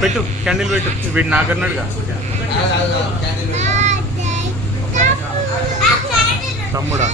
పెట్టు క్యాండిల్ పెట్టు వీడు నాకన్నాడుగా తమ్ముడా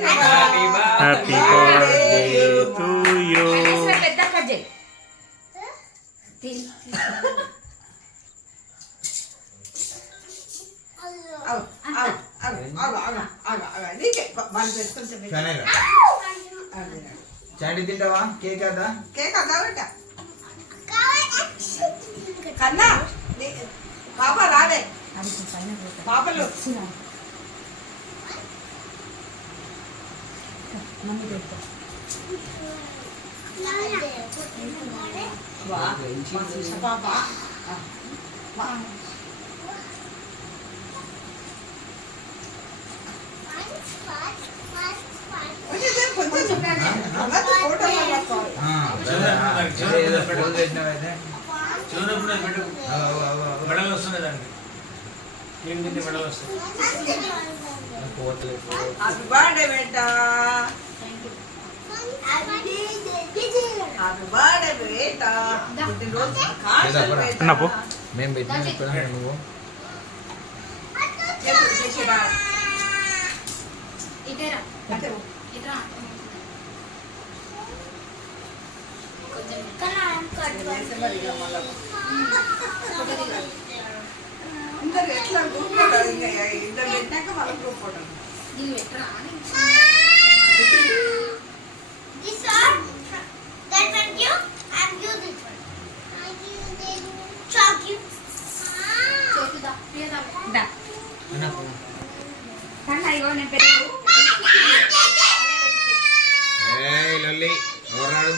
Happy birthday to you. చాండి తింటావా? కేక్ అదా? కేక్ అదా బిడ్డ కన్నా పాప రాలే పాపలు పాప మెడలు వస్తున్నాయి ఏంటి మెడలు వస్తాయి హ్యాపీ బర్త్డే బేటా హ్యాపీ బర్త్డే బేటా అన్నపో మేము పెట్టిన నువ్వు అందరు ఎట్లా గ్రూప్ ఫోటో ఇద్దరు పెట్టాక వాళ్ళ గ్రూప్ ఫోటో లల్లి ఎవరాడు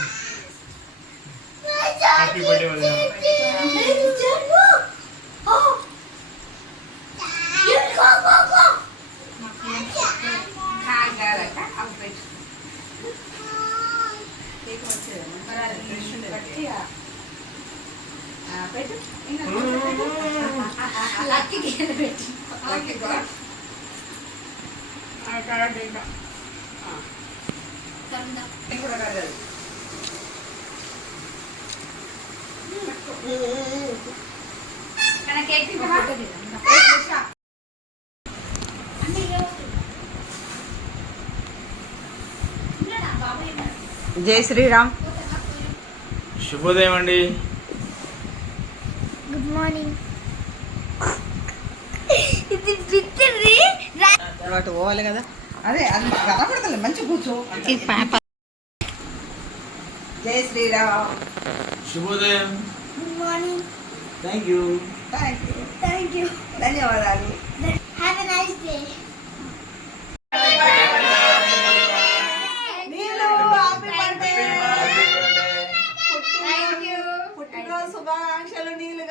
హ్యాపీ బర్త్డే జై శ్రీరామ్. శుభోదయం అండి. Good morning. అటు పోవాలి కదా. అదే అది కనపడతలే మంచి కూర్చో. జై శ్రీరామ్. శుభోదయం. Good morning. Thank you. Thank you. ధన్యవాదాలు. Have a nice day. శుభాకాంక్షలు నీళ్ళు.